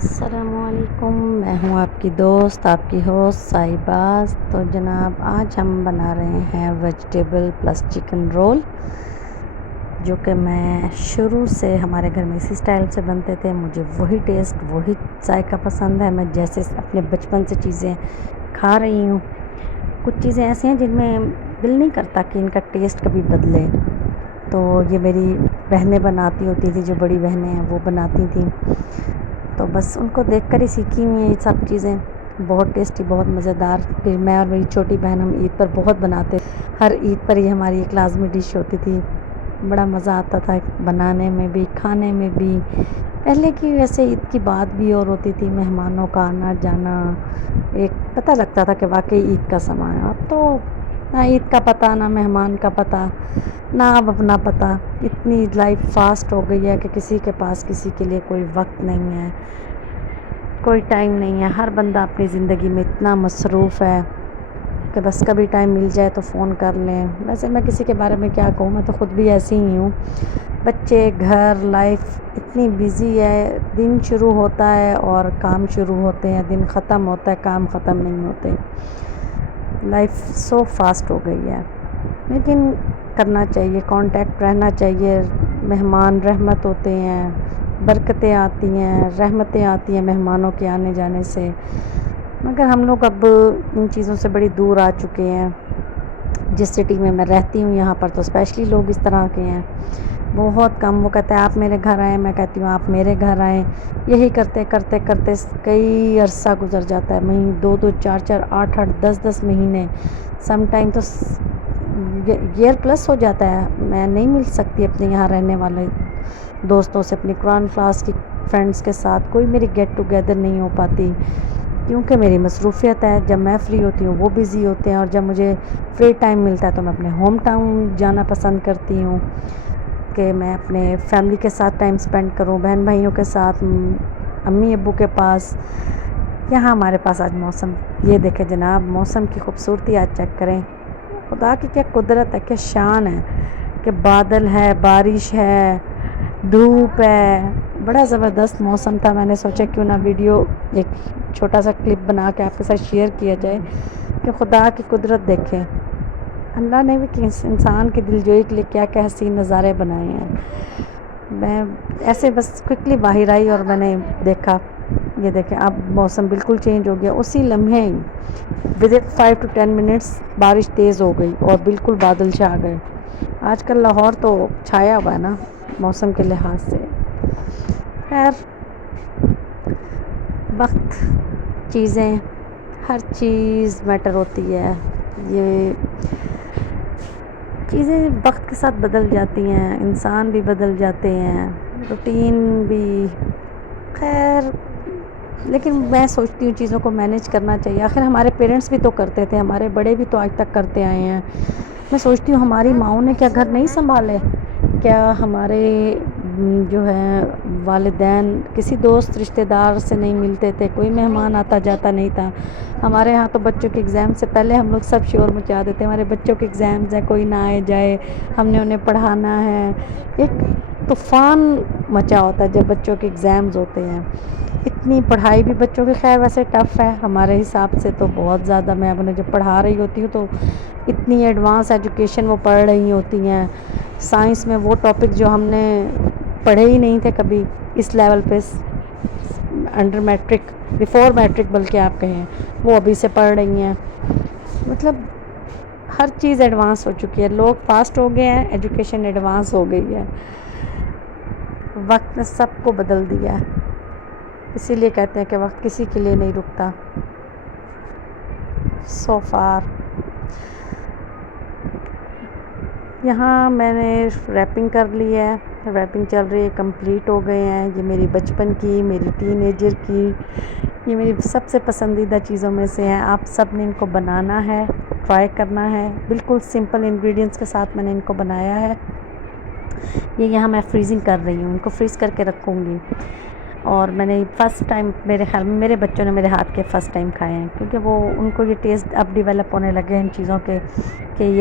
السلام علیکم، میں ہوں آپ کی دوست، آپ کی ہوسٹ صاحباز۔ تو جناب آج ہم بنا رہے ہیں ویجیٹیبل پلس چکن رول، جو کہ میں شروع سے ہمارے گھر میں اسی سٹائل سے بنتے تھے۔ مجھے وہی ٹیسٹ، وہی ذائقہ پسند ہے۔ میں جیسے اپنے بچپن سے چیزیں کھا رہی ہوں، کچھ چیزیں ایسی ہیں جن میں دل نہیں کرتا کہ ان کا ٹیسٹ کبھی بدلے۔ تو یہ میری بہنیں بناتی ہوتی تھیں، جو بڑی بہنیں ہیں وہ بناتی تھیں، تو بس ان کو دیکھ کر ہی سیکھی ہوئی ہیں یہ سب چیزیں۔ بہت ٹیسٹی، بہت مزیدار۔ پھر میں اور میری چھوٹی بہن ہم عید پر بہت بناتے، ہر عید پر یہ ہماری ایک لازمی ڈش ہوتی تھی۔ بڑا مزہ آتا تھا بنانے میں بھی، کھانے میں بھی۔ پہلے کی ویسے عید کی بات بھی اور ہوتی تھی، مہمانوں کا آنا جانا، ایک پتہ لگتا تھا کہ واقعی عید کا سماں ہے۔ اب تو نہ عید کا پتہ، نہ مہمان کا پتہ، نہ اب اپنا پتہ۔ اتنی لائف فاسٹ ہو گئی ہے کہ کسی کے پاس کسی کے لیے کوئی وقت نہیں ہے، کوئی ٹائم نہیں ہے۔ ہر بندہ اپنی زندگی میں اتنا مصروف ہے کہ بس کبھی ٹائم مل جائے تو فون کر لیں۔ ویسے میں کسی کے بارے میں کیا کہوں، میں تو خود بھی ایسی ہی ہوں۔ بچے، گھر، لائف اتنی بیزی ہے، دن شروع ہوتا ہے اور کام شروع ہوتے ہیں، دن ختم ہوتا ہے، کام ختم نہیں ہوتے۔ لائف سو فاسٹ ہو گئی ہے، لیکن کرنا چاہیے، کانٹیکٹ رہنا چاہیے۔ مہمان رحمت ہوتے ہیں، برکتیں آتی ہیں، رحمتیں آتی ہیں مہمانوں کے آنے جانے سے۔ مگر ہم لوگ اب ان چیزوں سے بڑی دور آ چکے ہیں۔ جس سٹی میں میں رہتی ہوں یہاں پر تو اسپیشلی لوگ اس طرح کے ہیں، بہت کم۔ وہ کہتے ہیں آپ میرے گھر آئیں، میں کہتی ہوں آپ میرے گھر آئیں۔ یہی کرتے کرتے کرتے کئی عرصہ گزر جاتا ہے، مہینے، 2 4 4 8 8 10 مہینے، سم ٹائم تو ایئر پلس ہو جاتا ہے۔ میں نہیں مل سکتی اپنے یہاں رہنے والے دوستوں سے، اپنی قرآن کلاس کی فرینڈس کے ساتھ کوئی میری گیٹ ٹوگیدر نہیں ہو پاتی، کیونکہ میری مصروفیت ہے۔ جب میں فری ہوتی ہوں وہ بیزی ہوتے ہیں، اور جب مجھے فری ٹائم ملتا ہے تو میں اپنے ہوم ٹاؤن جانا پسند کرتی ہوں کہ میں اپنے فیملی کے ساتھ ٹائم سپینڈ کروں، بہن بھائیوں کے ساتھ، امی ابو کے پاس۔ یہاں ہمارے پاس آج موسم، یہ دیکھیں جناب، موسم کی خوبصورتی آج چیک کریں۔ خدا کی کیا قدرت ہے، کیا شان ہے کہ بادل ہے، بارش ہے، دھوپ ہے۔ بڑا زبردست موسم تھا۔ میں نے سوچا کیوں نہ ویڈیو ایک چھوٹا سا کلپ بنا کے آپ کے ساتھ شیئر کیا جائے کہ خدا کی قدرت دیکھیں۔ اللہ نے بھی انسان کی دلجوئی کے لیے کیا کیا حسین نظارے بنائے ہیں۔ میں ایسے بس کوئکلی باہر آئی اور میں نے دیکھا، یہ دیکھیں اب موسم بالکل چینج ہو گیا۔ اسی لمحے ہی ودن 5 to 10 منٹس بارش تیز ہو گئی اور بالکل بادل چھا گئے۔ آج کل لاہور تو چھایا ہوا ہے نا موسم کے لحاظ سے۔ خیر، وقت، چیزیں، ہر چیز میٹر ہوتی ہے۔ یہ چیزیں وقت کے ساتھ بدل جاتی ہیں، انسان بھی بدل جاتے ہیں، روٹین بھی۔ خیر، لیکن میں سوچتی ہوں چیزوں کو مینیج کرنا چاہیے۔ آخر ہمارے پیرنٹس بھی تو کرتے تھے، ہمارے بڑے بھی تو آج تک کرتے آئے ہیں۔ میں سوچتی ہوں ہماری ماؤں نے کیا گھر نہیں سنبھالے؟ کیا ہمارے جو ہے والدین کسی دوست رشتہ دار سے نہیں ملتے تھے؟ کوئی مہمان آتا جاتا نہیں تھا؟ ہمارے ہاں تو بچوں کے ایگزام سے پہلے ہم لوگ سب شور مچا دیتے ہیں، ہمارے بچوں کے ایگزامز ہیں، کوئی نہ آئے جائے، ہم نے انہیں پڑھانا ہے۔ ایک طوفان مچا ہوتا ہے جب بچوں کے ایگزامز ہوتے ہیں۔ اتنی پڑھائی بھی بچوں کی خیر ویسے ٹف ہے ہمارے حساب سے تو بہت زیادہ۔ میں انہیں جب پڑھا رہی ہوتی ہوں تو اتنی ایڈوانس ایجوکیشن وہ پڑھ رہی ہوتی ہیں۔ سائنس میں وہ ٹاپک جو ہم نے پڑھے ہی نہیں تھے کبھی اس لیول پہ، انڈر میٹرک، بیفور میٹرک بلکہ آپ کہیں، وہ ابھی سے پڑھ رہی ہیں۔ مطلب ہر چیز ایڈوانس ہو چکی ہے، لوگ فاسٹ ہو گئے ہیں، ایجوکیشن ایڈوانس ہو گئی ہے۔ وقت نے سب کو بدل دیا ہے، اسی لیے کہتے ہیں کہ وقت کسی کے لیے نہیں رکتا۔ سو فار یہاں میں نے ریپنگ کر لی ہے، ریپنگ چل رہی ہے، کمپلیٹ ہو گئے ہیں۔ یہ میری بچپن کی، میری ٹین ایجر کی، یہ میری سب سے پسندیدہ چیزوں میں سے ہیں۔ آپ سب نے ان کو بنانا ہے، ٹرائی کرنا ہے۔ بالکل سمپل انگریڈینٹس کے ساتھ میں نے ان کو بنایا ہے۔ یہ یہاں میں فریزنگ کر رہی ہوں، ان کو فریز کر کے رکھوں گی۔ اور میں نے فرسٹ ٹائم، میرے خیال میں میرے بچوں نے میرے ہاتھ کے فرسٹ ٹائم کھائے ہیں، کیونکہ وہ ان کو یہ ٹیسٹ اب ڈیولپ ہونے لگے ہیں ان چیزوں کے کہ یہ